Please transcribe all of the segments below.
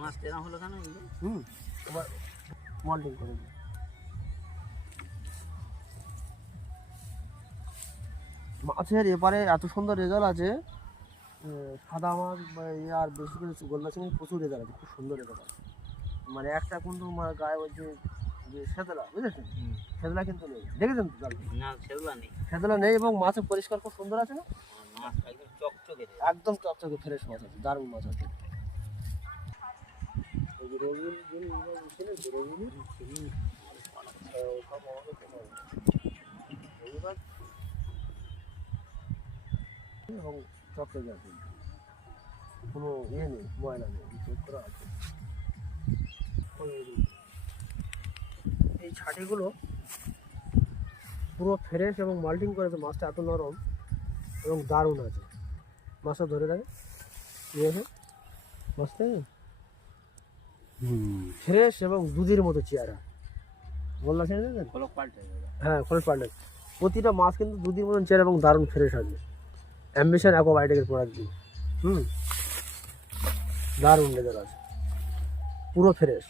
মাছ তেরা হলো কেন? এবার মল্টিং করে দিই। মাছের এপারে এত সুন্দর রেজাল্ট আছে, সাদা মাছ বা আর বেশি করে গোল্লা চিংড়ি প্রচুর রেজাল্ট আছে, খুব সুন্দর রেজাল্ট আছে। মানে একটা কিন্তু গায়ে ওই যে সেতলা, বুঝেছেন? সেতলা কিন্তু নেই, দেখেছেন তো জাল? না, সেগুলো নেই। সেতলা নেই এবং মাছের পরিষ্কার খুব সুন্দর আছে না? মাছ একদম চকচকে। একদম চকচকে ফ্রেশ মাছ আছে, দারুণ মাছ আছে। এবং চকচকে আছে, কোনো ইয়ে নেই, ময়লা নেই, চেক করা আছে। এই ছাটিগুলো পুরো ফ্রেশ এবং মাল্টিং করেছে, মাছটা এত নরম এবং দারুণ আছে। মাছটা ধরে থাকে নিয়েছে মাছটা ফ্রেশ এবং দুধের মতো চেয়ারা বললা ছেড়ে দেবেন। হ্যাঁ, খোলস পাল্টে প্রতিটা মাছ কিন্তু দুধের মতন চেয়ারা এবং দারুণ ফ্রেশ আছে। অ্যাম্বিশন অ্যাকোবায়োটিকের প্রোডাক্ট দিয়ে দারুণ লেজার আছে, পুরো ফ্রেশ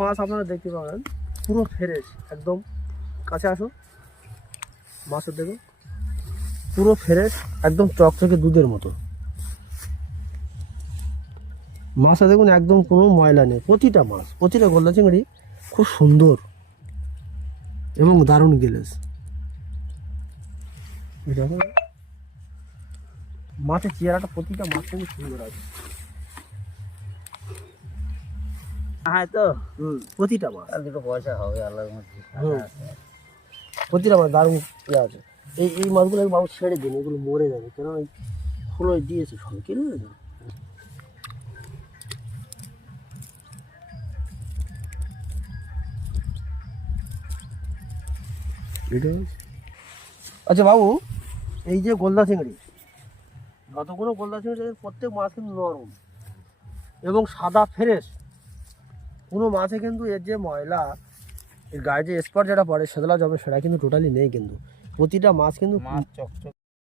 মাছ আপনারা দেখতে পাবেন, পুরো ফ্রেশ একদম। কাছে আসুন, মাছের দেখুন পুরো ফ্রেশ একদম চকচকে দুধের মতো। মাছটা দেখুন একদম কোনো ময়লা নেই, প্রতিটা মাছ, প্রতিটা গোল্লা চিংড়ি খুব সুন্দর এবং দারুণ গেলেস। মাছের চেহারাটা প্রতিটা মাছ কিন্তু সুন্দর আছে। হ্যাঁ তো প্রতিটা মাছ আর দুটো পয়সা হবে আল্লাহর মধ্যে। প্রতিটা মাছ দারুণ ইয়ে আছে। এই মাছগুলো বাবু ছেড়ে দিন, এগুলো মরে যাবে, কেন ওই খোলই দিয়েছে সব কিনে দেবে। আচ্ছা বাবু, এই যে গোল্লা চিংড়ি, যতগুলো গোল্লা চিংড়ি প্রত্যেক মাছ কিন্তু নরম এবং সাদা ফ্রেশ। কোনো মাছে কিন্তু এর যে ময়লা, এর গায়ে যে স্পট যেটা পড়ে সেগুলো জমে, সেটা কিন্তু টোটালি নেই। কিন্তু প্রতিটা মাছ কিন্তু মাছ চকচকে